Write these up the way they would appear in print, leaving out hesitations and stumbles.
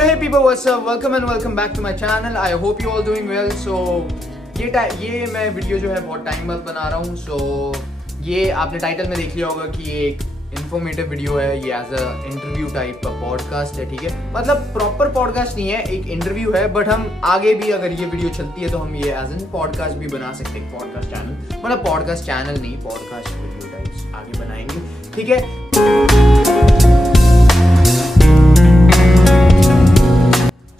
So hey people, what's up? Welcome and welcome back to my channel. I hope you all doing well. So ये मैं video जो है बहुत time बाद बना रहा हूँ. So ये आपने टाइटल में देख लिया होगा कि ये एक इन्फॉर्मेटिव वीडियो है. ये एज अ इंटरव्यू टाइप का पॉडकास्ट है, ठीक है. मतलब प्रॉपर पॉडकास्ट नहीं है, एक इंटरव्यू है. बट हम आगे भी अगर ये वीडियो चलती है तो हम ये एज एन पॉडकास्ट भी बना सकते हैं. पॉडकास्ट चैनल, मतलब पॉडकास्ट चैनल नहीं, पॉडकास्ट वीडियो टाइप्स आगे बनाएंगे, ठीक है.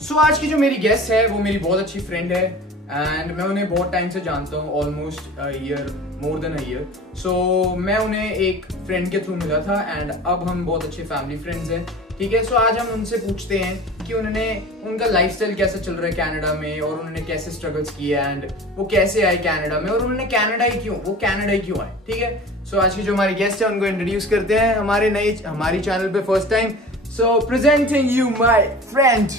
सो आज की जो मेरी गेस्ट है वो मेरी बहुत अच्छी फ्रेंड है एंड मैं उन्हें बहुत टाइम से जानता हूँ, almost year, more than a year. So मैं उन्हें एक फ्रेंड के थ्रू मिला था एंड अब हम बहुत अच्छे फैमिली फ्रेंड्स हैं, ठीक है. सो आज हम उनसे पूछते हैं कि उनका लाइफस्टाइल कैसा चल रहा है कनाडा में और उन्होंने कैसे स्ट्रगल्स किए एंड वो कैसे आए कनाडा में और उन्होंने कनाडा ही क्यों आए, ठीक है. सो आज की जो हमारी गेस्ट है उनको इंट्रोड्यूस करते हैं हमारी चैनल पे first time. So presenting you my friend.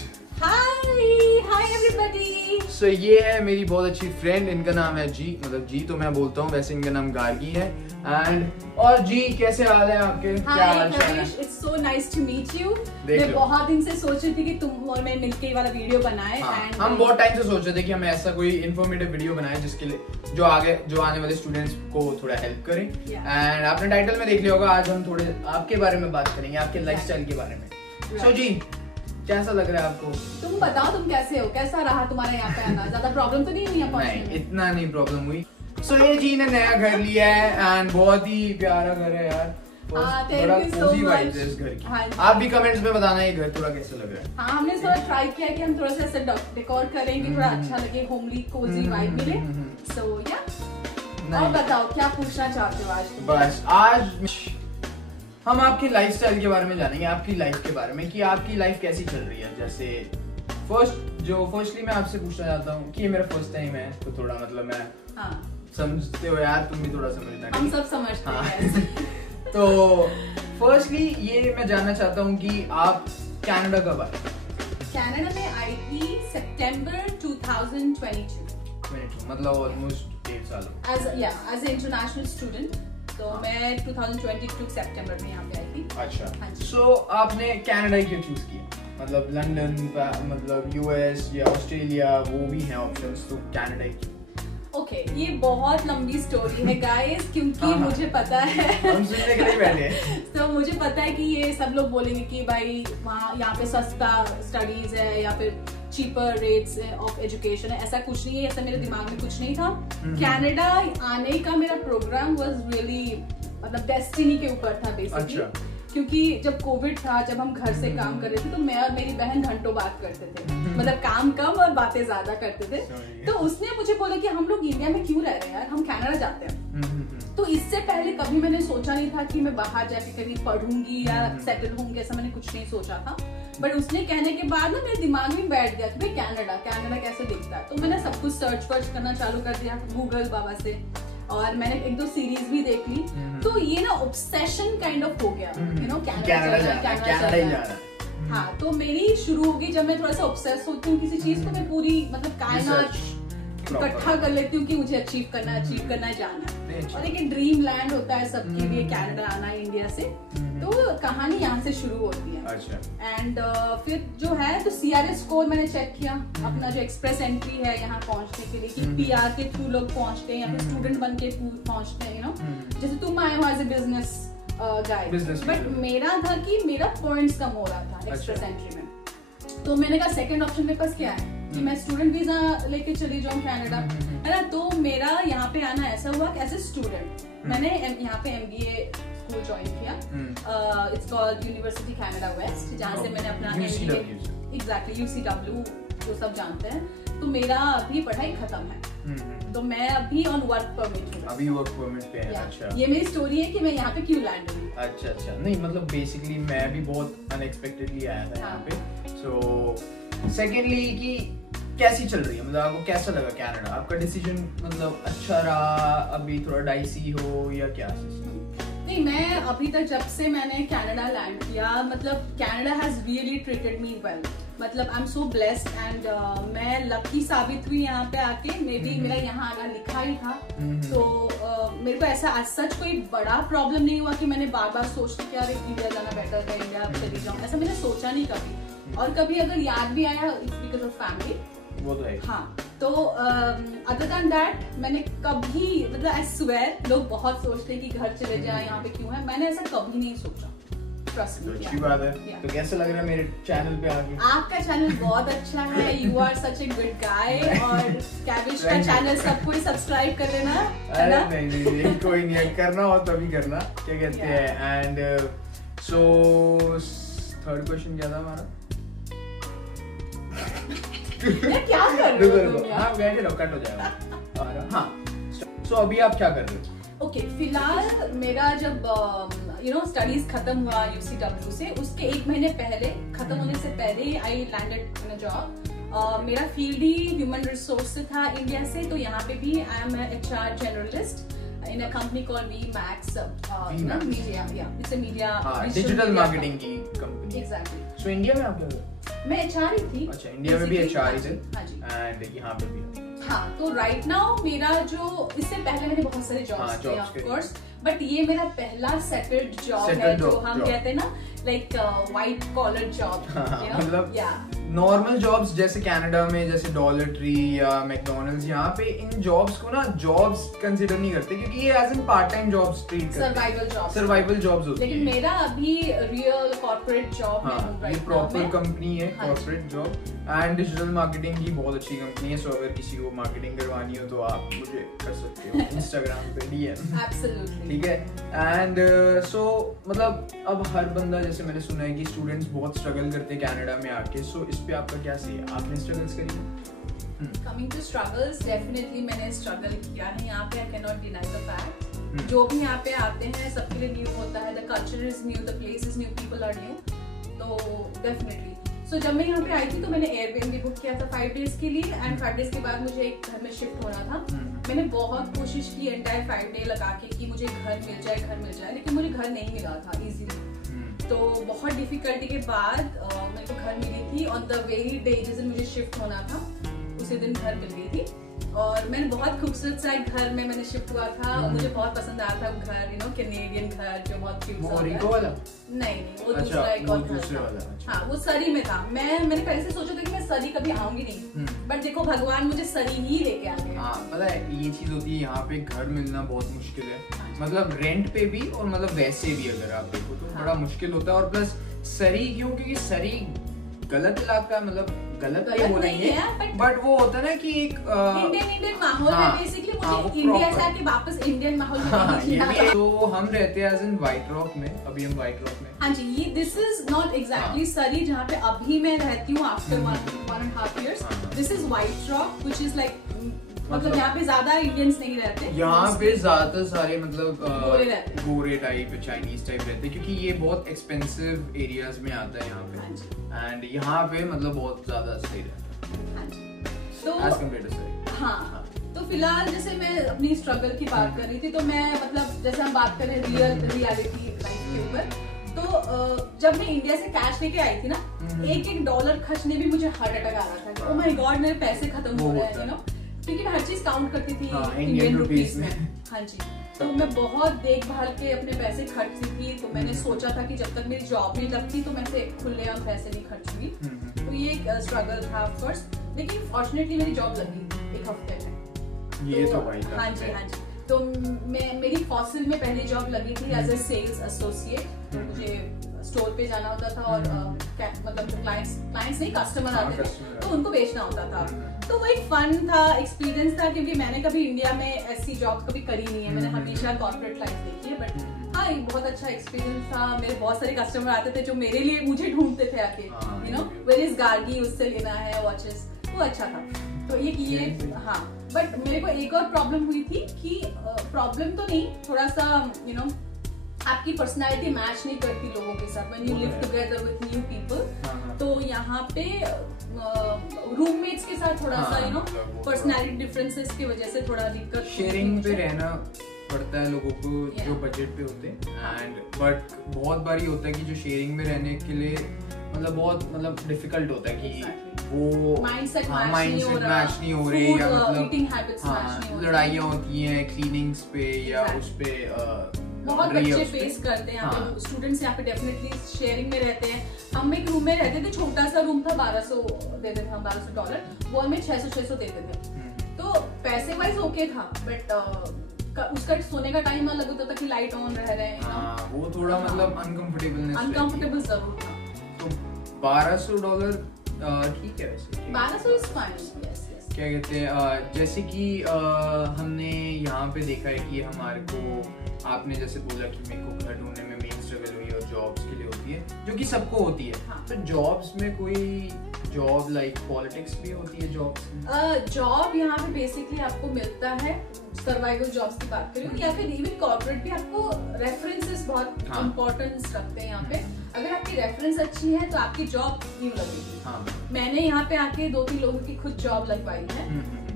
Hi everybody. So ये है मेरी बहुत अच्छी फ्रेंड, इनका नाम है जी, मतलब जी तो मैं बोलता हूँ, वैसे इनका नाम गार्गी है. एंड और जी कैसे हाल है आपके? क्या हाल है? It's so nice to meet you. मैं बहुत दिन से सोच रही थी कि तुम और मैं मिलके ये वाला वीडियो बनाएं. एंड हम बहुत टाइम से सोच रहे थे कि हम ऐसा कोई इन्फॉर्मेटिव वीडियो बनाएं जिसके लिए जो आने वाले स्टूडेंट्स को थोड़ा हेल्प करें. एंड आपने टाइटल में देख लिया होगा, आज हम थोड़े आपके बारे में बात करेंगे, आपके लाइफस्टाइल के बारे में. सो जी कैसा लग रहा है आपको? तुम बताओ, तुम कैसे हो? कैसा रहा तुम्हारा यहाँ पे आना? ज्यादा प्रॉब्लम तो नहीं हुई? नहीं, इतना नहीं प्रॉब्लम हुई. सो ये जी ने नया घर लिया है एंड बहुत ही प्यारा घर है यार. बड़ा कोजी वाइब है इस घर की. आप भी कमेंट्स में बताना ये घर थोड़ा कैसा लग रहा है. हाँ, हमने थोड़ा ट्राई किया कि हम थोड़ा सा ऐसे डेकोर करेंगे, थोड़ा अच्छा लगे, होमली कोजी वाइब मिले. सो या, और बताओ क्या पूछना चाहते हो आज? बस आज हम आपकी लाइफस्टाइल के बारे में जानेंगे, आपकी लाइफ के बारे में कि आपकी लाइफ कैसी चल रही है. जैसे फर्स्टली मैं आपसे पूछना चाहता हूँ कि ये मेरा फर्स्ट टाइम है तो थोड़ा मतलब मैं समझते हो यार, तुम भी थोड़ा समझना. हम सब समझते हैं. तो फर्स्टली ये मैं जानना चाहता हूँ कि आप कनाडा कब आए? कनाडा में आई थी सितंबर 2022. मतलब ऑलमोस्ट 1.5 साल. As a international student. तो मैं 2022 सितंबर में यहाँ पे आई थी. अच्छा. सो आपने कनाडा क्यों चूज किया? मतलब लंदन, मतलब यूएस या ऑस्ट्रेलिया, वो भी हैं ऑप्शंस, तो कनाडा क्यों? ओके, ये बहुत लंबी स्टोरी है गाइस, क्योंकि मुझे पता है हम सुनने के लिए बैठे हैं. तो मुझे पता है कि ये सब लोग बोलेंगे कि भाई वहाँ यहाँ पे सस्ता स्टडीज है या फिर चीपर रेट्स ऑफ एजुकेशन है. ऐसा कुछ नहीं है, ऐसा मेरे दिमाग में कुछ नहीं था. कनाडा आने का मेरा प्रोग्राम वाज रियली मतलब डेस्टिनी के ऊपर था बेसिकली. अच्छा. क्योंकि जब कोविड था, जब हम घर से काम कर रहे थे, तो मैं और मेरी बहन घंटों बात करते थे. मतलब काम कम और बातें ज्यादा करते थे. तो उसने मुझे बोला कि हम लोग इंडिया में क्यों रह रहे हैं यार, हम कनाडा जाते हैं. तो इससे पहले कभी मैंने सोचा नहीं था कि मैं बाहर जाके कभी पढ़ूंगी या सेटल होंगी, ऐसा मैंने कुछ नहीं सोचा था. बट उसने कहने के बाद ना मेरे दिमाग में बैठ गया कि भाई कनाडा कैसे दिखता है. तो मैंने सब कुछ सर्च करना चालू कर दिया गूगल बाबा से, और मैंने 1-2 सीरीज भी देख ली. तो ये ना ऑब्सेशन काइंड ऑफ हो गया, यू नो, कनाडा जाना. हाँ, तो मेरी शुरू होगी जब मैं थोड़ा सा ऑब्सेस होती हूँ किसी चीज को, मैं पूरी मतलब कायनात इकट्ठा कर लेती हूँ कि मुझे अचीव करना है, जाना है. और एक ड्रीम लैंड होता है सबके लिए कनाडा आना इंडिया से. तो कहानी यहाँ से शुरू होती है. एंड फिर जो है तो CRS स्कोर मैंने चेक किया, अपना जो एक्सप्रेस एंट्री है यहाँ पहुँचने के लिए, कि PR के थ्रू लोग पहुँचते हैं या फिर स्टूडेंट बन के पहुँचते हैं, यू नो, जैसे तुम आए हो as a business guide. But मेरा था कि मेरा पॉइंट्स कम हो रहा था एक्सप्रेस एंट्री में. तो मैंने कहा सेकंड ऑप्शन मेरे पास क्या है कि मैं स्टूडेंट वीजा लेके चली जाऊँ कनाडा, है ना. तो मेरा यहाँ पे आना ऐसा हुआ कि एज ए स्टूडेंट मैंने यहाँ पे MBA स्कूल ज्वाइन किया. It's called university Canada west, जहाँ से मैंने अपना एग्जैक्टली UCW जो सब जानते हैं. तो मेरा अभी पढ़ाई खत्म है. तो मैं अभी ऑन वर्क परमिट हूँ. अभी वर्क परमिट पे है. अच्छा. ये मेरी स्टोरी है कि मैं यहाँ पे क्यों लैंड हुई. अच्छा. नहीं मतलब बेसिकली मैं भी बहुत अनएक्सपेक्टेडली आया था यहाँ पे. सो सेकेंडली कि कैसी चल रही है, मतलब आपको कैसा लगा कनाडा? आपका डिसीजन मतलब अच्छा रहा, अभी थोड़ा डाइसी हो या क्या? नहीं, मैं अभी तक जब से मैंने कनाडा लैंड किया, मतलब Canada has really treated me well. मतलब I am so blessed and मैं लकी साबित हुई यहाँ पे आके. मे बी मेरा यहाँ आना लिखा ही था. तो मेरे को ऐसा आज सच कोई बड़ा प्रॉब्लम नहीं हुआ कि मैंने बार बार सोच लिया कि यार इंडिया जाना बेटर है, इंडिया चली जाऊँ, ऐसा मैंने सोचा नहीं कभी. और कभी अगर याद भी आया इट्स बिकॉज ऑफ फैमिली, वो तो है। हाँ, तो अदर देन दैट मैंने कभी, मतलब आई स्वेयर, लोग बहुत सोचते हैं कि घर चले जाए, यहाँ पे क्यों है, मैंने ऐसा कभी नहीं सोचा। Trust me. अच्छी बात है। तो कैसा लग रहा है मेरे चैनल पे आके? आपका चैनल बहुत अच्छा है, you are such a good guy, और कैबिश का चैनल सबको सब्सक्राइब कर लेना। अरे नहीं, कोई नहीं, करना हो तभी करना, क्या कहते हैं। एंड सो थर्ड क्वेश्चन क्या था हमारा? क्या कर रहे हो तुम? हाँ, बैठे रहो, कट हो जाएगा। हाँ, सो अभी आप क्या कर रहे हो? ओके, फिलहाल मेरा जब स्टडीज खत्म हुआ UCW से, उसके 1 महीने पहले, खत्म होने से पहले I landed in a job. मेरा फील्ड ही ह्यूमन रिसोर्स से था इंडिया से, तो यहाँ पे भी I am HR generalist in a company called VMAX, media, it's a media, digital marketing की company। Exactly। So इंडिया में आप क्या कर रहे हो? मैं HR ही थी। अच्छा, इंडिया में भी HR ही थे। हाँ जी। And यहाँ पे भी। हाँ, तो राइट नाउ मेरा जो, इससे पहले मैंने बहुत सारे जॉब्स किए ऑफ कोर्स, बट ये मेरा पहला सेटल्ड जॉब है, जो हम कहते हैं ना लाइक व्हाइट कॉलर जॉब, मतलब नॉर्मल जॉब्स जैसे कनाडा में जैसे डॉलर ट्री या मैकडॉनल्ड्स, यहाँ पे इन जॉब्स को ना जॉब्स कंसीडर नहीं करते, क्योंकि ये as an part time jobs treat करते हैं, सर्वाइवल जॉब्स होती है। लेकिन मेरा अभी रियल कॉर्पोरेट जॉब है, ये प्रॉपर कंपनी है, corporate job, and digital marketing की बहुत अच्छी कंपनी है। सो अगर किसी को मार्केटिंग करवानी हो तो आप मुझे कर सकते हो इंस्टाग्राम पे DM। एब्सोल्युटली, ठीक है। एंड सो मतलब अब हर बंदा, जैसे मैंने सुना है कि स्टूडेंट्स बहुत स्ट्रगल करते हैं कनाडा में आके, सो इस पे आपका क्या सही है? आपने स्ट्रगल्स करी? कमिंग टू स्ट्रगल्स, डेफिनेटली मैंने स्ट्रगल किया है यहाँ पे, I can not deny the fact. जो भी यहाँ पे आते हैं सबके लिए न्यू होता है, the culture is new, the place is new, people are new, तो डेफिनेटली। सो जब मैं यहाँ पे आई थी तो मैंने एयरबीएनबी बुक किया था 5 डेज के लिए, एंड 5 डेज के बाद मुझे एक घर में शिफ्ट होना था। मैंने बहुत कोशिश की एंटायर 5 डे लगा के कि मुझे घर मिल जाए, लेकिन मुझे घर नहीं मिला था इजीली। तो बहुत डिफिकल्टी के बाद मेरे को घर मिली थी, ऑन द वेरी डे जिस दिन मुझे शिफ्ट होना था उसी दिन घर मिल गई थी, और मैंने बहुत खूबसूरत सा एक घर में मैंने शिफ्ट हुआ था, और मुझे बहुत पसंद आया था घर, कैनेडियन घर जो बहुत क्यूट सा है। वाला? नहीं, वो दूसरा एक और घर था। हाँ, वो सरी में था। मैंने पहले से सोचा था कि मैं सरी कभी आऊंगी नहीं, बट देखो भगवान मुझे सरी ही लेके आ गए। हाँ, पता है ये चीज होती है, यहाँ पे घर मिलना बहुत मुश्किल है, मतलब रेंट पे भी और मतलब वैसे भी अगर आप देखो तो बड़ा मुश्किल होता है। और प्लस सरी क्यों? क्योंकि सरी गलत इलाका, मतलब गलत नहीं है, बट वो होता है ना कि एक इंडियन माहौल है बेसिकली। मुझे इंडिया से आके वापस इंडियन माहौल में तो हम रहते हैं एज इन व्हाइट रॉक में, अभी हम व्हाइट रॉक में। हाँ जी, ये दिस इज नॉट एग्जैक्टली सरी जहाँ पे अभी मैं रहती हूँ after 1.5 years। This is white rock which is like, मतलब यहाँ पे ज्यादा इंडियंस नहीं रहते, यहाँ पे ज्यादा सारे मतलब गोरे टाइप, चाइनीज टाइप रहते हैं, क्योंकि ये बहुत एक्सपेंसिव एरियाज में आता है यहाँ पे, एंड यहाँ पे मतलब बहुत ज्यादा सही रहता है तो as compared to सही। हाँ, तो फिलहाल जैसे मैं अपनी स्ट्रगल की बात कर रही थी, तो मैं मतलब जैसे हम बात करें रियलिटी लाइफ के ऊपर, तो जब मैं इंडिया से कैश लेके आई थी ना, $1 डॉलर खर्चने भी मुझे हार्ट अटैक आ रहा था। ओह माय गॉड, मेरे पैसे खत्म हो रहे हैं, क्योंकि मैं हर चीज काउंट करती थी इंडियन रुपीस में। हाँ जी, तो मैं बहुत देखभाल के अपने पैसे खर्चती थी, तो मैंने सोचा था कि जब तक मेरी जॉब नहीं लगती तो मैं खुलेआम पैसे नहीं खर्चूंगी। तो ये एक स्ट्रगल था ऑफ कोर्स, लेकिन फॉर्चुनेटली मेरी जॉब लगी 1 हफ्ते में। ये तो भाई हाँ जी, तो मेरी फॉसिल में पहली जॉब लगी थी एज ए सेल्स एसोसिएट। मुझे स्टोर पे जाना होता था, और मतलब क्लाइंट्स नहीं, कस्टमर आते थे तो उनको बेचना होता था। तो वो एक फन था, एक्सपीरियंस था, क्योंकि मैंने कभी इंडिया में ऐसी जॉब कभी करी नहीं है, मैंने हमेशा कॉर्पोरेट लाइफ देखी है। बट हाँ, एक बहुत अच्छा एक्सपीरियंस था। मेरे बहुत सारे कस्टमर आते थे जो मेरे लिए मुझे ढूंढते थे आके, वेयर इज गार्गी, उससे लेना है वॉचेस, वो अच्छा था। तो ये हाँ, बट मेरे को एक और प्रॉब्लम हुई थी कि प्रॉब्लम तो नहीं, थोड़ा सा आपकी पर्सनालिटी मैच नहीं करती लोगों के साथ when you live together with new people. तो यहाँ पे रूममेट्स के साथ थोड़ा सा पर्सनालिटी डिफरेंसेस की वजह से थोड़ा दिक्कत, शेयरिंग पे रहना पड़ता है लोगों को जो बजट पे होते हैं, एंड बट बहुत बारी होता है कि जो शेयरिंग में रहने के लिए मतलब बहुत डिफिकल्ट होता है कि वो माइंडसेट मैच नहीं हो रही, या मतलब लड़ाइयाँ होती हैं क्लीनिंग्स पे या उस पे बहुत बच्चे फेस करते हैं यहाँ पे, स्टूडेंट्स यहाँ पे डेफिनेटली शेयरिंग में रहते हैं। हम एक रूम में रहते थे, छोटा सा रूम था, 1200 देते थे हम, $1200, वो हमें 600 देते थे। तो पैसे वाइज ओके था, बट उसका सोने का टाइम अलग होता था कि लाइट ऑन रह रहे हैं, वो थोड़ा मतलब अनकंफर्टेबल जरूर था। तो $1200 ठीक है वैसे, 1200 इज फाइन। क्या कहते हैं, जैसे कि हमने यहाँ पे देखा है कि हमारे को, आपने जैसे बोला कि मेरे को घर ढूंढने में मेन स्ट्रगल हुई और जॉब्स के लिए होती है, जो कि सबको होती है। हाँ। तो जॉब्स में कोई जॉब लाइक पॉलिटिक्स भी होती है जॉब्स में? जॉब यहाँ पे बेसिकली आपको मिलता है, सर्वाइवल जॉब्स की बात करें या फिर इवन कॉर्पोरेट भी, आपको रेफरेंसेस बहुत इम्पोर्टेंस रखते हैं यहाँ पे। अगर आपकी रेफरेंस अच्छी है तो आपकी जॉब क्यों लगेगी। मैंने यहाँ पे आके 2-3 लोगों की खुद जॉब लगवाई है,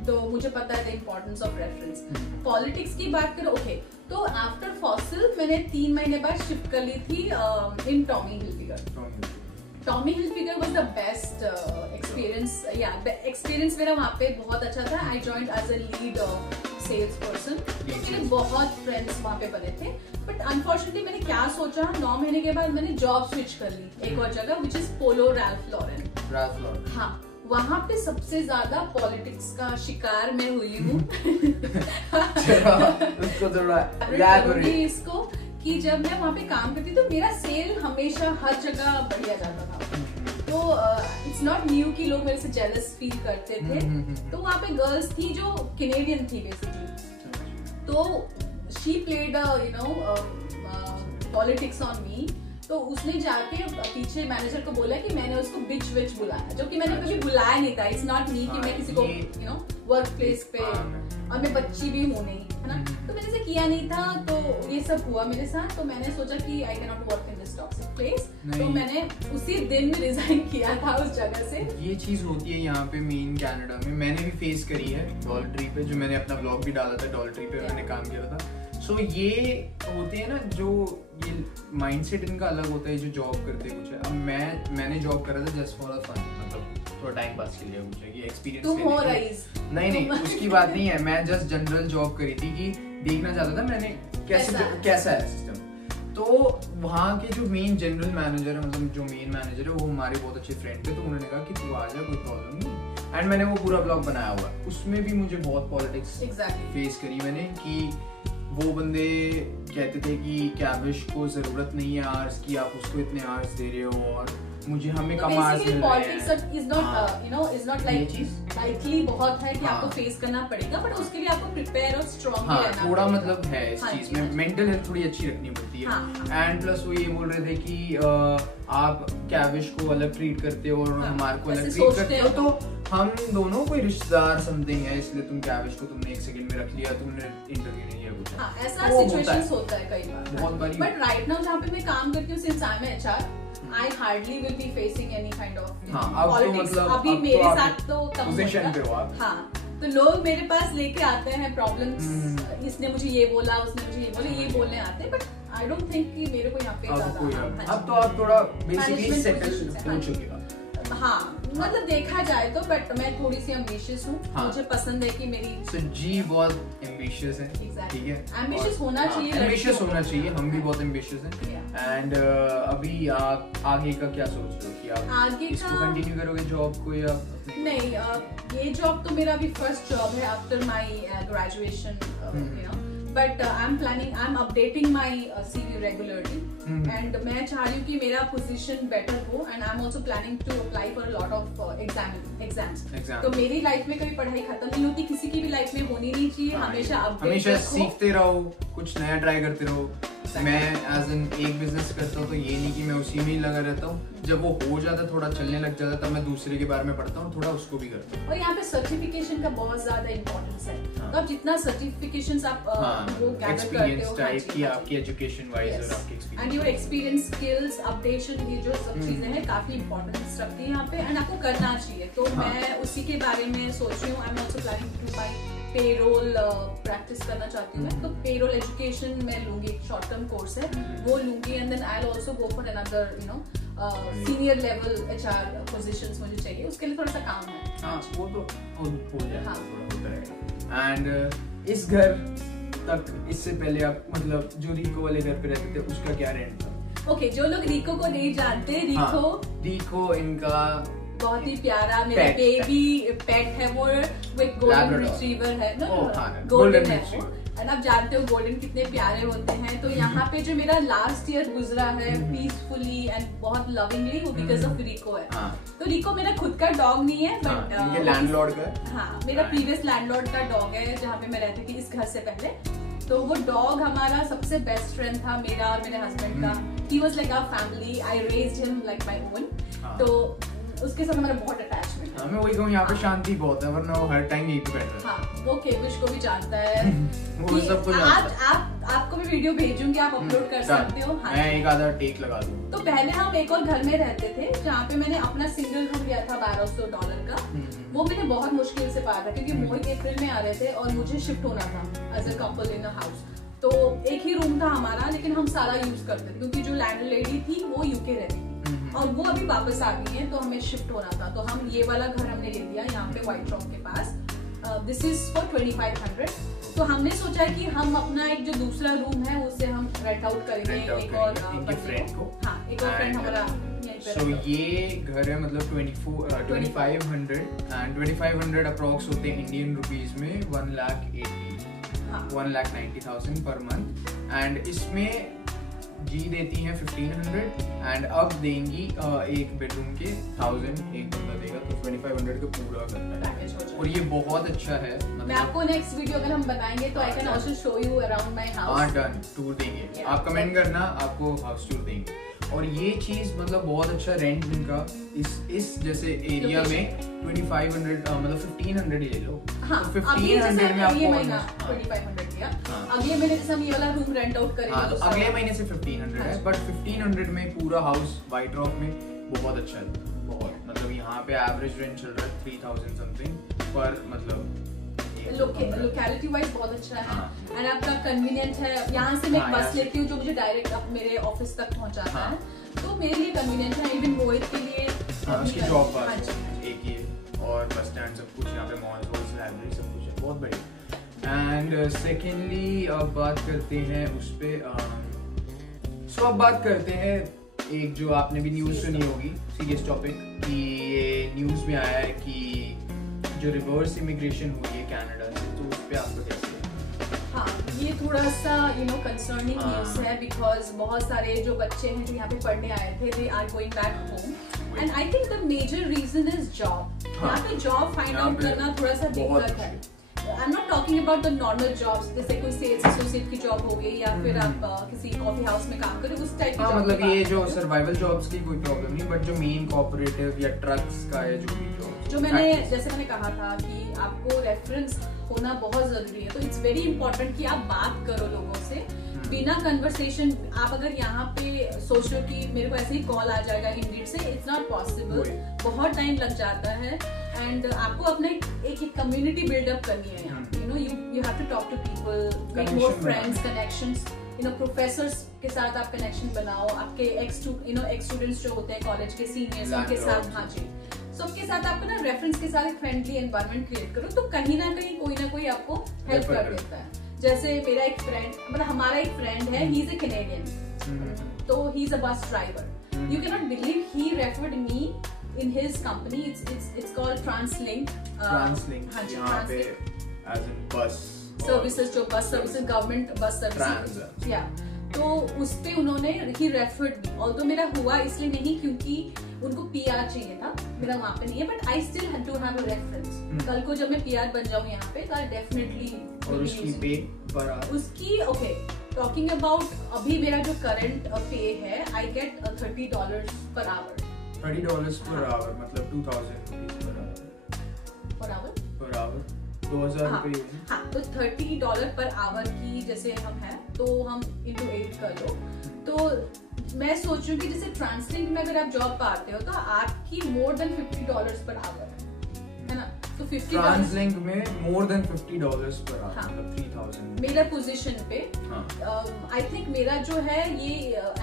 तो मुझे पता है the importance of reference. Politics की बात करो, ओके, तो आफ्टर फॉसिल मैंने 3 महीने बाद शिफ्ट कर ली थी in Tommy Hilfiger. Tommy Hilfiger was the best experience. या एक्सपीरियंस मेरा वहाँ पे बहुत अच्छा था। I joined as a lead sales person, मेरे बहुत फ्रेंड्स वहाँ पे बने थे। बट अनफॉर्चुनेटली मैंने क्या सोचा, 9 महीने के बाद मैंने जॉब स्विच कर ली एक और जगह, which is Polo Ralph Lauren. हाँ, वहाँ पे सबसे ज्यादा पॉलिटिक्स का शिकार मैं हुई हूँ। इसको कि जब मैं वहाँ पे काम करती तो मेरा सेल हमेशा हर जगह बढ़िया जाता था। तो इट्स नॉट न्यू कि लोग मेरे से जेलस फील करते थे। तो वहाँ पे गर्ल्स थी जो कैनेडियन थी बेसिकली, तो she played politics on me. तो उसने जाके पीछे मैनेजर को बोला कि मैंने उसको बिच विच बुलाया, जो कि मैंने कभी बुलाया नहीं था। इट्स नॉट मी कि मैं किसी को वर्क प्लेस पे, और मैं बच्ची भी हूँ नहीं, है ना, तो मैंने ऐसे किया नहीं था। तो ये सब हुआ मेरे साथ, तो मैंने सोचा कि I can not work in this toxic place, तो मैंने उसी दिन रिजाइन किया था उस जगह से। ये चीज होती है यहाँ पे मेन कनाडा में, मैंने भी फेस करी है डॉलर ट्री पे, जो मैंने अपना ब्लॉग भी डाला था, डॉलर ट्री पे मैंने काम किया था। सो ये होते हैं ना, जो ये माइंडसेट इनका अलग होता है, जो जॉब करते कुछ है। अब मैंने जॉब करा था जस्ट फॉर अ फन, मतलब थोड़ा टाइम पास के लिए, मुझे ये एक्सपीरियंस नहीं उसकी बात नहीं है। मैं जस्ट जनरल जॉब करी थी कि देखना चाहता था मैंने कैसा है सिस्टम। तो वहाँ के जो मेन जनरल मैनेजर है, मतलब जो मेन मैनेजर है, वो हमारे बहुत अच्छे फ्रेंड थे। तो उन्होंने कहा कि तू आ जा, कोई प्रॉब्लम नहीं। एंड मैंने वो पूरा ब्लॉग बनाया हुआ, उसमें भी मुझे बहुत पॉलिटिक्स फेस करी मैंने, कि वो बंदे कहते थे कि कैबिश को जरूरत नहीं है आवर्स की, आप उसको इतने आवर्स दे रहे हो और मुझे हमें कम आवर्स मिल रहे हैं। इज नॉट लाइक लाइकली बहुत है कि आपको फेस करना पड़ेगा, बट उसके लिए आपको प्रिपेयर और स्ट्रांग रहना थोड़ा मतलब है इस चीज में, मेंटल हेल्थ थोड़ी अच्छी रखनी पड़ती है। एंड प्लस वो ये बोल रहे थे कि आप कैबिश को अलग ट्रीट करते हो और हमारे को अलग ट्रीट करते हो, तो हम दोनों कोई रिश्तेदार समथिंग है, इसलिए तुम कैबिश को तुमने 1 सेकंड में रख लिया, तुमने इंटरव्यू नहीं लिया कुछ। ऐसा सिचुएशंस होता है कई बार बहुत बारी। बट राइट नाउ जहाँ पे मैं काम करती हूँ, since I am HR, I hardly will be facing any kind of politics. अभी मेरे साथ तो कम होगा। हाँ, तो लोग मेरे पास लेके आते हैं प्रॉब्लम्स, इसने मुझे ये बोला, उसने मुझे ये बोला, ये बोलने आते हैं। बट आई डोंट थिंक कि मेरे को यहाँ पे ज्यादा। अब तो आप थोड़ा बेसिकली सेटल हो चुके हो। हाँ, मतलब देखा जाए तो, बट मैं थोड़ी सी एम्बिशियस हूँ। मुझे पसंद है कि मेरी जी बहुत एम्बिशियस है, ठीक है, एम्बिशियस होना चाहिए, एम्बिशियस होना चाहिए। हम भी बहुत एम्बिशियस हैं। एंड अभी आप आगे का क्या सोच रहे हो कि आप आगे इसको कंटिन्यू करोगे जॉब को, या नहीं? ये जॉब तो मेरा अभी फर्स्ट जॉब है after my graduation, but I am planning, I am updating my CV regularly, and मैं चाह रही हूँ कि मेरा पोजीशन बेटर हो। And I am also planning to apply for a lot of exams. तो मेरी लाइफ में कभी पढ़ाई खत्म नहीं होती, किसी की भी लाइफ में होनी नहीं चाहिए। हमेशा सीखते रहो, कुछ नया ट्राई करते रहो। मैं एज एन एक बिजनेस करता हूँ, तो ये नहीं कि मैं उसी में ही लगा रहता हूँ। जब वो हो जाता, थोड़ा चलने लग जाता, तब मैं दूसरे के बारे में पढ़ता हूँ, थोड़ा उसको भी करता हूँ। और यहाँ पे सर्टिफिकेशन का बहुत ज्यादा इम्पोर्टेंस है। तो आप जितना सर्टिफिकेशंस आप वो गैदर करते हो, टाइप की आपकी एजुकेशन वाइज और आपकी experience and your experience, skills, updation, ये जो सब चीजें हैं काफी इम्पोर्टेंस रखती है यहाँ पे, एंड आपको करना चाहिए। तो मैं उसी के बारे में सोच रही हूँ। I am also planning to buy payroll practice करना चाहती हूँ मैं। तो पेरोल एजुकेशन मैं लूंगी, शॉर्ट टर्म कोर्स है वो लूंगी, and then I will also go for another senior level HR positions मुझे चाहिए। उसके लिए थोड़ा सा काम है। हाँ, वो तो हो जाएगा, थोड़ा होता रहेगा। एंड इस घर तक, इससे पहले आप मतलब जो रिको वाले घर पे रहते थे उसका क्या रेंट था? ओके, जो लोग रिको को नहीं जानते, रिको इनका बहुत ही प्यारा मेरा बेबी पेट है, वो एक गोल्डन रिट्रीवर है, गोल्डन है वो, एंड आप जानते हो गोल्डन कितने प्यारे होते हैं। तो यहाँ पे जो मेरा लास्ट ईयर गुजरा है पीसफुली एंड बहुत लविंगली, वो बिकॉज ऑफ रिको है। तो रिको मेरा खुद का डॉग नहीं है, बट लैंडलॉर्ड का, हाँ मेरा प्रीवियस लैंडलॉर्ड का डॉग है जहाँ पे मैं रहती थी इस घर से पहले। तो वो डॉग हमारा सबसे बेस्ट फ्रेंड था, मेरा और मेरे हस्बैंड का। He was like our family, I raised him like my own. तो उसके साथ हमारा बहुत अटैचमेंट है। मैं वही कहूँ, यहाँ पे शांति बहुत है, वरना वो हर टाइम यही पे बैठ रहा है। हाँ, वो केविश को भी जानता है। वो सब कुछ आपको भी वीडियो भेजूंगी, आप अपलोड कर सकते हो। हाँ, मैं एक आधा टेक लगा दूँ। तो पहले हम एक और घर में रहते थे जहाँ पे मैंने अपना सिंगल रूम लिया था $1200 का। वो मैंने बहुत मुश्किल से पाया था क्योंकि मोहित अप्रैल में आ रहे थे और मुझे शिफ्ट होना था as a couple in a house. तो एक ही रूम था हमारा, लेकिन हम सारा यूज करते थे क्योंकि जो लैंडलेडी थी वो यूके रहती थी और वो अभी वापस आ गई है, तो हमें शिफ्ट होना था। तो हम ये वाला घर हमने ले लिया यहाँ पे व्हाइट रॉक के पास। This is for 2500। तो हमने सोचा कि हम अपना एक जो दूसरा रूम है उसे हम रेंट आउट करेंगे एक और फ्रेंड को। हाँ, एक और फ्रेंड हमारा। So, ये घर है मतलब 2500 एंड 2500 अप्रोक्स होते हैं इंडियन रुपीज में 1,90,000 पर मंथ। एंड इसमें जी देती हैं 1500 एंड अब देंगी एक बेडरूम के 1000 एक बंदा देगा, तो 2500 का पूरा करता है। और ये बहुत अच्छा है। मैं आपको नेक्स्ट वीडियो अगर हम बनाएंगे तो I can also show you around my house. हाँ, डन, टूर देंगे। आप कमेंट करना, आपको हाउस टूर देंगे। और ये चीज मतलब बहुत अच्छा रेंट इनका इस जैसे एरिया में 2500 मतलब 1500 ही ले लो। हाँ, तो 1500 में आपको 2500 दिया। अगले महीने से हम ये वाला रूम रेंट आउट करेंगे। हाँ, तो अगले महीने से 1500 है, बट 1500 में पूरा हाउस व्हाइट रॉक में बहुत अच्छा है। बहुत मतलब यहाँ पे एवरेज रेंट चल रहा है 3000 समथिंग पर मतलब लोकेलिटी वाइज बहुत अच्छा है एंड आपका कन्वीनियंट है। यहाँ से मैं एक बस लेती हूँ जो मुझे डायरेक्ट अब मेरे ऑफिस तक पहुँचाता है, तो मेरे लिए कन्वीनियंट है। इवन मोहित के लिए उसकी जॉब पास एक ही और बस स्टैंड सब कुछ यहाँ पे, मॉल लाइब्रेरी सब कुछ है, बहुत बढ़िया। एंड सेकेंडली अब बात करते हैं उस पे अब बात करते हैं एक जो आपने भी न्यूज़ सुनी होगी, सीरियस टॉपिक, कि ये न्यूज़ में आया है कि जो रिवर्स इमिग्रेशन हुई है कनाडा से, तो उस पे आपको कैसे? हाँ, ये थोड़ा सा कंसर्निंग न्यूज़ है बिकॉज बहुत सारे जो बच्चे हैं जो यहाँ पे पढ़ने आए थे, they are going back home and I think the major reason is job. यहाँ पे जॉब फाइंड आउट करना थोड़ा सा दिक्कत है। I am not talking about the normal jobs, जैसे कोई सेल्स एसोसिएट की जॉब हो गई या फिर आप किसी कॉफी हाउस में काम करें, उस टाइप की जॉब। मतलब ये जो सर्वाइवल जॉब्स की कोई प्रॉब्लम नहीं, बट जो मेन कॉर्पोरेटिव या ट्रक्स का है जो मैंने जैसे मैंने कहा था कि आपको रेफरेंस होना बहुत जरूरी है। तो इट्स वेरी इंपॉर्टेंट कि आप बात करो लोगों से बिना कन्वर्सेशन। आप अगर यहाँ पे सोच लो कि मेरे को ऐसे ही कॉल आ जाएगा इंडीड से, इट्स नॉट पॉसिबल, बहुत टाइम लग जाता है। एंड आपको अपने एक कम्युनिटी बिल्डअप करनी है यहाँ पे। You have to talk to people, make more friends, connections. Professors के साथ आप कनेक्शन बनाओ, आपके एक्स स्टूडेंट्स जो होते हैं कॉलेज के सीनियर्स, उनके साथ। हाँ जी, सबके साथ आपको ना रेफरेंस के साथ एक फ्रेंडली एनवायरनमेंट क्रिएट करो, तो कहीं ना कोई आपको हेल्प कर देता है। जैसे मेरा एक फ्रेंड, मतलब हमारा एक फ्रेंड है, ही इज अ कैनेडियन, तो he is a bus driver. You can not believe he referred me in his company, it's called TransLink. हाँ जी, यहाँ पे एज इन बस सर्विसेज, जो bus services, government bus services, या तो उस पे उन्होंने ही रेफर्ड मी। ऑल्दो मेरा हुआ इसलिए नहीं क्योंकि उनको पीआर चाहिए था, मेरा वहाँ पे नहीं है, but I still have to have a reference. कल को जब मैं पीआर बन जाऊँ यहाँ पे तो डेफिनेटली। और उसकी पे पर उसकी ओके, टॉकिंग अबाउट अभी मेरा जो करंट पे है, I get $30 per hour. $30 per hour मतलब 2000 पर आवर 2000 रुपए। हाँ, तो $30 पर आवर की जैसे हम हैं तो हम into 8 कर लो। तो मैं सोच रही हूँ कि जैसे ट्रांसलिंक में अगर आप जॉब पाते हो तो आपकी मोर देन $50 पर आवर है ना, तो 50 ट्रांसलिंक में मोर देन $50 पर आवर, मतलब 3000 मेरा पोजीशन पे। आई थिंक मेरा जो है ये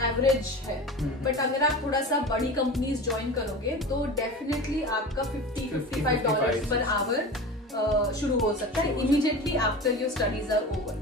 एवरेज है, बट अगर आप थोड़ा सा बड़ी कंपनीज ज्वाइन करोगे तो डेफिनेटली आपका $50-55 पर आवर शुरू हो सकता है immediately after your studies are over.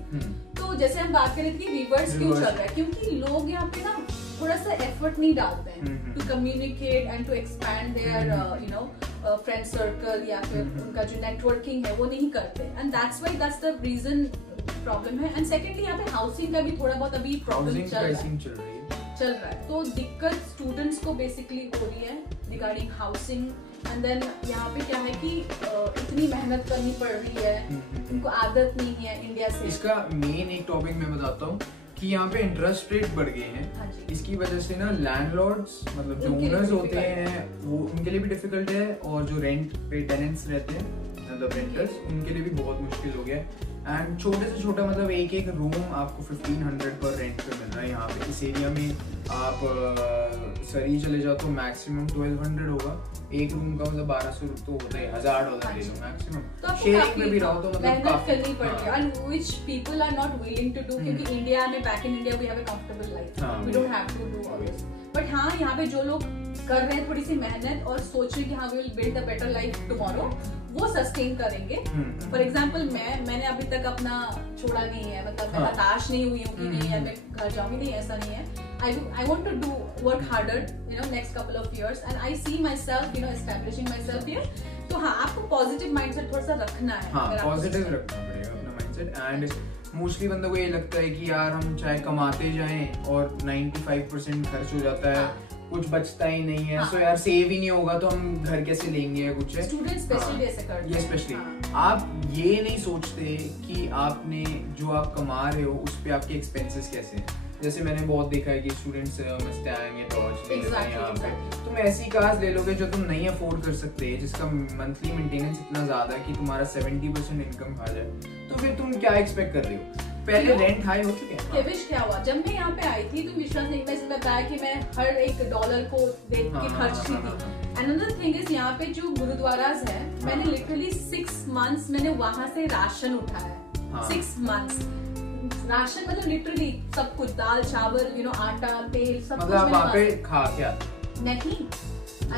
तो जैसे हम बात कर रहे थे कि रिवर्स क्यों चल रहा है, क्योंकि लोग यहाँ पे ना थोड़ा सा एफर्ट नहीं डालते हैं to communicate and to expand their you know friend circle या फिर उनका जो नेटवर्किंग है वो नहीं करते, and that's the reason problem है। एंड सेकेंडली यहाँ पे हाउसिंग का भी थोड़ा बहुत अभी प्रॉब्लम चल रहा है, तो दिक्कत स्टूडेंट्स को बेसिकली हो रही है रिगार्डिंग हाउसिंग। एंड देन यहाँ पे क्या है कि इतनी मेहनत करनी पड़ रही है, उनको आदत नहीं है इंडिया से। इसका मेन एक टॉपिक मैं बताता हूँ कि यहाँ पे इंटरेस्ट रेट बढ़ गए हैं। हाँ, इसकी वजह से ना लैंडलॉर्ड्स मतलब जो ओनर्स होते हैं वो उनके लिए भी डिफिकल्ट है, और जो रेंट पे टेनेंट्स रहते हैं मतलब रेंटर्स उनके लिए भी बहुत मुश्किल हो गया। एंड छोटे से छोटा मतलब एक रूम आपको 1500 पर रेंट पे मिल रहा है यहाँ पे। इस एरिया में आप सरी चले जाओ तो मैक्सिमम 1200 होगा एक रूम का, मतलब 1200 तो होता है, $1000 ले लो मैक्सिमम। तो शेयरिंग में भी रहो तो मतलब काफी करनी पड़ती है, and which people are not willing to do, क्योंकि इंडिया में back in India we have a comfortable life, we don't have to do all this. But हाँ, यहाँ पे जो लोग कर रहे हैं थोड़ी सी मेहनत और सोच रहे हैं कि हाँ we will build a better life tomorrow, वो सस्टेन करेंगे। फॉर एग्जाम्पल मैंने अभी तक अपना छोड़ा नहीं है, मतलब मैं हताश नहीं हुई हूँ कि नहीं यार मैं घर जाऊंगी, नहीं, ऐसा नहीं है। I want to do work harder, you know, next couple of years, and I see myself, you know, establishing myself here. तो हाँ, आपको पॉजिटिव माइंडसेट थोड़ा सा रखना है। हाँ, पॉजिटिव रखना पड़ेगा अपना माइंडसेट। एंड मोस्टली बंदों को ये लगता है कि यार हम चाहे कमाते जाएं और 95% खर्च हो जाता है, कुछ बचता ही नहीं है, सो यार सेव ही नहीं होगा तो हम घर कैसे लेंगे या कुछ है। स्टूडेंट स्पेशली ऐसे करते हैं। ये स्पेशली आप ये नहीं सोचते कि आपने जो आप कमा रहे हो उस पे आपके एक्सपेंसेस कैसे हैं। जैसे मैंने बहुत देखा है कि स्टूडेंट्स मस्टैंग या डॉज ले लेते हैं यहाँ पे, तुम ऐसी कार्स ले लोगे जो तुम नहीं अफोर्ड कर सकते, जिसका मंथली मेंटेनेंस इतना ज्यादा है कि तुम्हारा 70% इनकम खा जाए, तो फिर तुम क्या एक्सपेक्ट कर रहे हो। पहले रेंट हाई हो चुके हैं। केविश क्या हुआ, जब मैं यहाँ पे आई थी तो विश्वास नहीं, मैं बताया कि मैं हर एक डॉलर को देख के खर्चती थी। अनदर थिंग इज यहाँ पे जो गुरुद्वाराज है, मैंने लिटरली 6 months मैंने वहां से राशन उठाया। 6 months राशन, मतलब लिटरली सब कुछ, दाल चावल, यू नो, आटा तेल सब मतलब कुछ। वहाँ पे खा क्या नहीं,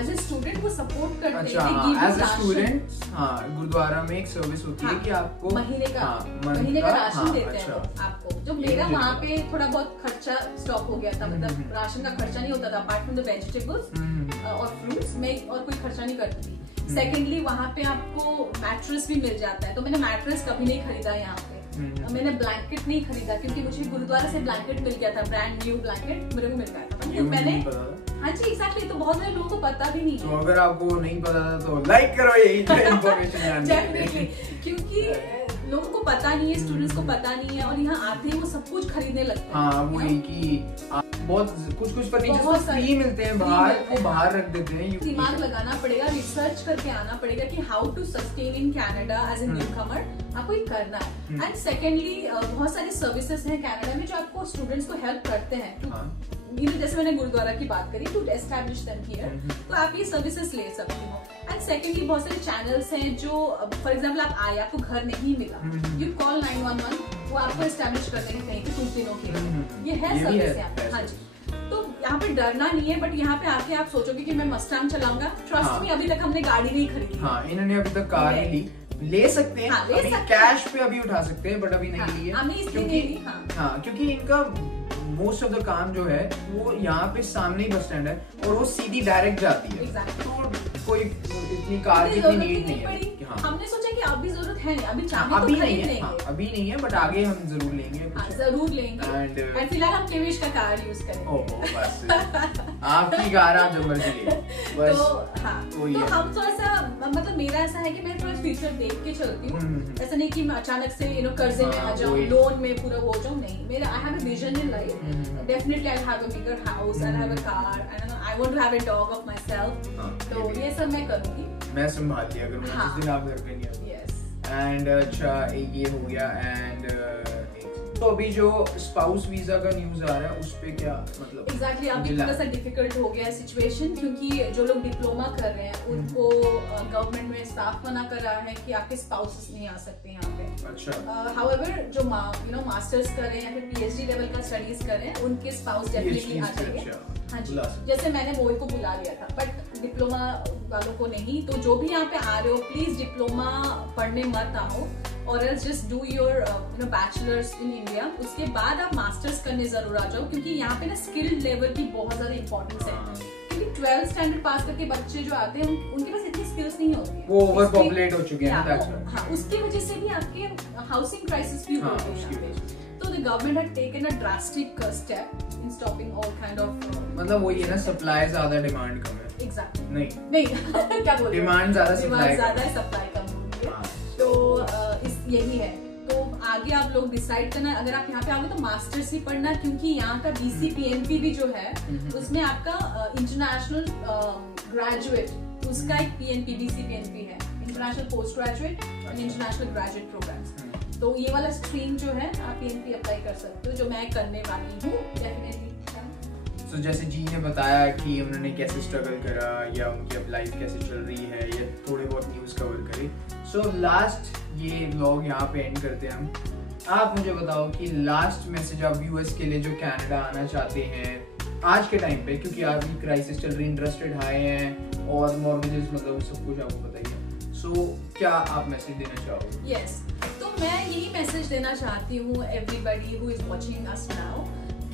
एज ए स्टूडेंट वो सपोर्ट करते हैं। अच्छा, एज ए स्टूडेंट हाँ, गुरुद्वारा में एक सर्विस होती है कि आपको महीने का राशन देते हैं आपको। जो मेरा वहाँ पे थोड़ा बहुत खर्चा स्टॉप हो गया था, मतलब राशन का खर्चा नहीं होता था अपार्ट फ्रॉम द वेजिटेबल्स और फ्रूट्स में, और कोई खर्चा नहीं करती थी। सेकेंडली वहाँ पे आपको मैट्रेस भी मिल जाता है, तो मैंने मैट्रेस कभी नहीं खरीदा यहाँ पे। मैंने ब्लैंकेट नहीं खरीदा क्योंकि मुझे गुरुद्वारा से ब्लैंकेट मिल गया था, ब्रांड न्यू ब्लैंकेट मेरे को मिल गया था। तो मैंने हाँ जी एग्जैक्टली, तो बहुत सारे लोगों को पता भी नहीं है। तो अगर आपको नहीं पता था तो लाइक करो ये इन्फॉर्मेशन जानने के लिए, क्योंकि लोगों को पता नहीं है, स्टूडेंट्स को पता नहीं है, और यहाँ आते ही वो सब कुछ खरीदने लगते हैं। हाँ, वो है कि बहुत कुछ फर्नीचर फ्री मिलते हैं बाहर, वो बाहर रख देते हैं। दिमाग लगाना पड़ेगा, रिसर्च करके आना पड़ेगा कि how to sustain in Canada as a newcomer, आपको ये करना है। एंड सेकेंडली बहुत सारे सर्विसेज हैं कनाडा में जो आपको स्टूडेंट्स को हेल्प करते हैं। जैसे मैंने गुरुद्वारा की बात करी, टू एस्टैब्लिश देम हियर, तो आप ये सर्विसेज ले सकते हो। एंड सेकेंडली बहुत सारे चैनल्स हैं जो, फॉर एग्जाम्पल आप आए, आपको घर नहीं मिला, यू कॉल 911, वो आपको एस्टैब्लिश कर देंगे कहीं पे कुछ दिनों के लिए। ये है सर्विस यहाँ पे। हाँ जी, तो यहाँ पे डरना नहीं है, बट यहाँ पे आके आप सोचोगे कि मैं मस्टैंग चलाऊंगा, ट्रस्ट मी अभी तक हमने गाड़ी नहीं खरीदी। हाँ, इन्होंने अभी तक कार नहीं ली, ले सकते हैं, हाँ, अभी कैश पे अभी उठा सकते हैं, बट अभी नहीं ली है। हाँ, क्योंकि इनका मोस्ट ऑफ द काम जो है वो यहाँ पे सामने ही बस स्टैंड है और वो सीधी डायरेक्ट जाती है, तो कोई इतनी कार की इतनी नीड नहीं है। हाँ, हमने सोचा कि अभी जरूरत है नहीं, अभी चाबी अभी तो नहीं है। लेंगे। हाँ, अभी नहीं है, बट आगे हम जरूर लेंगे। हाँ, जरूर लेंगे। एंड फिलहाल हम केविश का कार यूज करेंगे। ओहो, बस आपकी कार आप जो मर्जी ले, बस। तो हाँ, तो हम थोड़ा सा, मतलब मेरा ऐसा है कि मैं थोड़ा फ्यूचर देख के चलती हूँ, ऐसा नहीं कि मैं अचानक से कर्जे में आ जाऊँ, लोन में पूरा हो जाऊँ, नहीं। मेरा I have a vision in life, definitely I have a bigger house, I have a car, I want to have a dog of my self, तो ये सब मैं करूँगी, मैं संभाल लिया करूँगा जिस दिन आप घर पे नहीं आते। एंड अच्छा, ये हो गया। एंड तो अभी जो स्पाउस वीजा का न्यूज आ रहा है उस पे क्या मतलब? एग्जैक्टली अभी थोड़ा सा डिफिकल्ट हो गया है सिचुएशन, क्योंकि जो लोग डिप्लोमा कर रहे हैं उनको गवर्नमेंट में स्टाफ मना कर रहा है कि आपके स्पाउसेस नहीं आ सकते यहाँ पे। अच्छा। हाउएवर जो मास्टर्स कर रहे हैं या फिर पीएचडी लेवल का स्टडीज कर रहे हैं, उनके स्पाउस डेफिनेटली आ जाएंगे। हाँ जी, जैसे मैंने मोई को बुला लिया था, बट डिप्लोमा वालों को नहीं। तो जो भी यहाँ पे आ रहे हो, प्लीज डिप्लोमा पढ़ने मत आओ, और else just do your bachelors in India. उसके बाद आप मास्टर्स करने जरूर आ जाओ, क्योंकि यहाँ पे ना स्किल लेवल की बहुत ज्यादा इंपॉर्टेंस है। क्योंकि 12th स्टैंडर्ड पास करके बच्चे जो आते हैं उनके पास इतनी स्किल्स नहीं होती है, वो ओवर पॉपुलेट हो चुके हैं ना। हाँ, उसकी वजह से भी आपके हाउसिंग क्राइसिस भी हो रही है। तो the government had taken a drastic step in stopping all kind of, मतलब वही है ना, सप्लाई ज्यादा डिमांड कम है। एग्जैक्टली नहीं क्या बोल रहे हो, डिमांड ज्यादा सप्लाई कम होगी। तो यही है। तो आगे आप लोग डिसाइड करना, अगर आप यहाँ पे आओगे तो मास्टर्स ही पढ़ना, क्योंकि यहाँ का BCPNP भी जो है उसमें आपका इंटरनेशनल ग्रेजुएट, उसका एक BCPNP है, international post graduate and international graduate programs. तो ये वाला स्ट्रीम जो है आप PNP अप्लाई कर सकते हो, जो मैं करने वाली हूँ डेफिनेटली। तो जैसे जी ने बताया कि उन्होंने कैसे स्ट्रगल करा या उनकी अब लाइफ कैसे चल रही है, या थोड़े बहुत न्यूज़ कवर करी। सो लास्ट ये व्लॉग यहाँ पे एंड करते हैं हम। आप मुझे बताओ कि लास्ट मैसेज आप यूएस के लिए जो कनाडा आना चाहते हैं आज के टाइम पे, क्योंकि अभी क्राइसिस चल रही, इंटरेस्टेड हाई हैं और मॉर्गेजेस, मतलब सब कुछ आपको बताइए। सो क्या आप मैसेज देना चाहोगे? यस, तो मैं यही मैसेज देना चाहती हूँ everybody who is watching us now,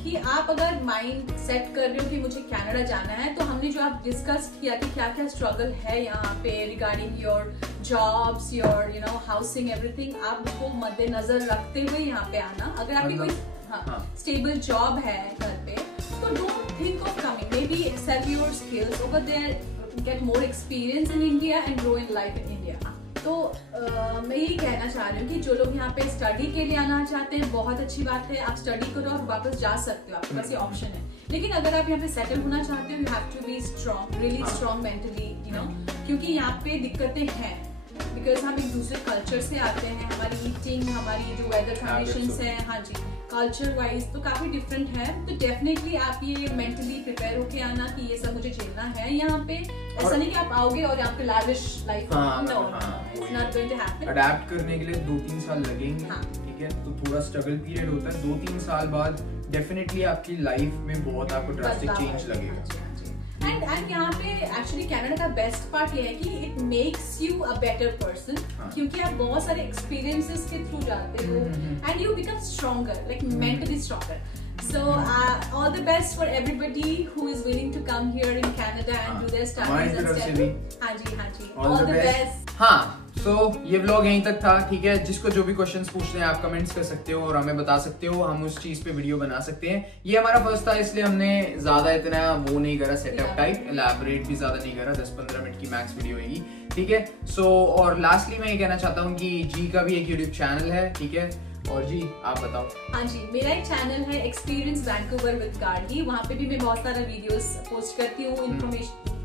कि आप अगर माइंड सेट कर रहे हो कि मुझे कनाडा जाना है, तो हमने जो आप डिस्कस किया कि क्या क्या स्ट्रगल है यहाँ पे regarding your jobs, your housing, everything, आप उसको मद्देनजर रखते हुए यहाँ पे आना। अगर आपकी कोई स्टेबल जॉब है घर पे, तो don't think of coming, maybe sell your skills over there, get more experience in India and grow in life in India. तो मैं यही कहना चाह रही हूँ कि जो लोग यहाँ पे स्टडी के लिए आना चाहते हैं, बहुत अच्छी बात है, आप स्टडी करो और वापस जा सकते हो, आपके पास ये ऑप्शन है। लेकिन अगर आप यहाँ पे सेटल होना चाहते हो, you have to be strong, really strong mentally, क्योंकि यहाँ पे दिक्कतें हैं, बिकॉज हम एक दूसरे कल्चर से आते हैं, हमारी ईटिंग, हमारी जो वेदर कंडीशंस है, हाँ जी, कल्चर वाइज तो काफी डिफरेंट है। तो डेफिनेटली आप ये मेंटली प्रिपेयर होके आना कि ये सब मुझे झेलना है यहाँ पे। ऐसा नहीं कि आप आओगे और यहाँ पे lavish life, no, it's not going to happen. Adapt करने के लिए 2-3 साल लगेंगे, ठीक है, तो थोड़ा स्ट्रगल पीरियड होता है। 2-3 साल बाद डेफिनेटली आपकी लाइफ में बहुत आपको ड्रास्टिक चेंज लगेगा। एंड यहाँ पे एक्चुअली कनाडा का बेस्ट पार्ट ये है कि it makes you a better person, क्योंकि आप बहुत सारे एक्सपीरियंसेस के थ्रू जाते हो and you become stronger, like mentally stronger. So all the best for everybody who is willing to come here in Canada and do their studies and stuff. हाँ जी, all the best. हाँ, so ये vlog यहीं तक था, ठीक है। जिसको जो भी क्वेश्चंस पूछने हैं आप कमेंट्स कर सकते हो और हमें बता सकते हो, हम उस चीज पे वीडियो बना सकते हैं। ये हमारा फर्स्ट था, इसलिए हमने ज्यादा इतना वो नहीं करा, सेटअप टाइप एलैबोरेट भी ज्यादा नहीं करा, 10-15 मिनट की मैक्स वीडियो होगी, ठीक है। सो और लास्टली मैं ये कहना चाहता हूँ कि जी का भी एक यूट्यूब चैनल है, ठीक है, और जी आप बताओ। हाँ जी, मेरा एक चैनल है एक्सपीरियंस वैंकूवर विद गार्गी, वहाँ पे भी मैं बहुत सारा वीडियोस पोस्ट करती हूँ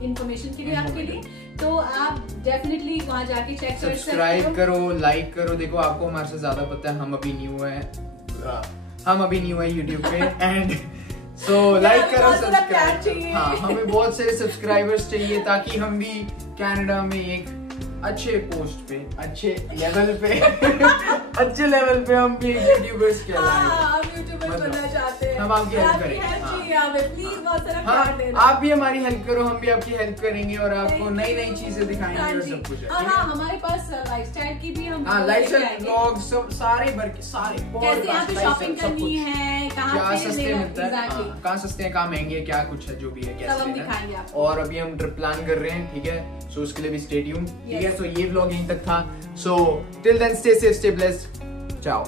इन्फॉर्मेशन के लिए, आपके लिए। तो आप डेफिनेटली वहाँ जाके चेक कर सकते हो, सब्सक्राइब करो, लाइक करो। देखो आपको हमारे से ज्यादा पता है, हम अभी न्यू है यूट्यूब पे एंड सो लाइक करो, सब्सक्राइब। हाँ, हमें बहुत सारे सब्सक्राइबर्स चाहिए ताकि हम भी कनाडा में एक अच्छे पोस्ट पे, अच्छे लेवल पे अच्छे लेवल पे हम भी यूट्यूबर्स यूट्यूबर्स बनना चाहते हैं। हम आपकी हेल्प करेंगे, प्लीज बहुत सारा प्यार देना। आप भी हमारी हेल्प करो, हम भी आपकी हेल्प करेंगे और आपको नई नई चीजें दिखाएंगे और सब कुछ है। और हाँ, हमारे पास लाइफस्टाइल की भी हम लाइफस्टाइल ब्लॉग सब सारे भर के सारे, कैसे यहाँ पे शॉपिंग करनी है, कहाँ सस्ते मिलता है, कहाँ सस्ते हैं, कहाँ महंगे, क्या कुछ है, जो भी है कैसे दिखाएंगे आपको। और अभी हम ट्रिप प्लान कर रहे हैं, ठीक है, सो उसके लिए भी स्टे ट्यून्ड, ठीक है। सो ये व्लॉग यहीं तक था। So till then stay safe, stay blessed, चाओ।